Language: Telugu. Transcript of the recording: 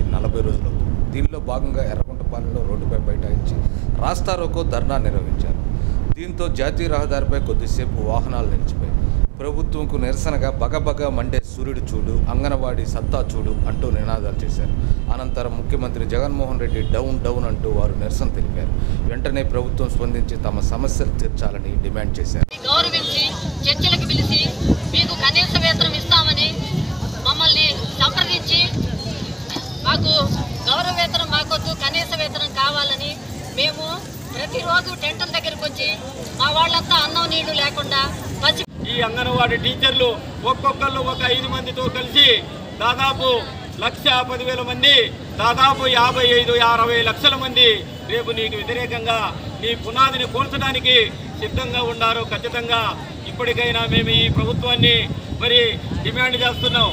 వచ్చి 40 రోజులు. దీనిలో భాగంగా ఎర్రగుంటపాలెంలో రోడ్డుపై బైఠాయించి రాస్తారోకో ధర్నా నిర్వహించారు. దీంతో జాతీయ రహదారిపై కొద్దిసేపు వాహనాలు నిలిచిపోయాయి. ప్రభుత్వంకు నిరసనగా బగబగ మండే సూర్యుడు చూడు, అంగన్వాడీ సత్తా చూడు అంటూ నినాదాలు చేశారు. అనంతరం ముఖ్యమంత్రి జగన్మోహన్ రెడ్డి డౌన్ డౌన్ అంటూ వారు నిరసన తెలిపారు. వెంటనే ప్రభుత్వం స్పందించి తమ సమస్యలు తీర్చాలని డిమాండ్ చేశారు. గౌరవించి చర్చలకు పిలిచి మీకు కనీస వేతనం ఇస్తామని మమ్మల్ని సంప్రదించి మాకు గౌరవ వేతనం మాకొద్దు, కనీస వేతనం కావాలని మేము ప్రతిరోజు టెంటుల దగ్గరికి వచ్చి మా వాళ్ళంతా అన్నం నీళ్లు లేకుండా ఈ అంగన్వాడీ టీచర్లు ఒక్కొక్కళ్ళు ఒక 5 మందితో కలిసి దాదాపు 1,10,000 మంది, దాదాపు 55-60 లక్షల మంది రేపు నీకు వ్యతిరేకంగా నీ పునాదిని కూల్చడానికి సిద్ధంగా ఉన్నారు. ఖచ్చితంగా ఇప్పటికైనా మేము ఈ ప్రభుత్వాన్ని మరి డిమాండ్ చేస్తున్నాం.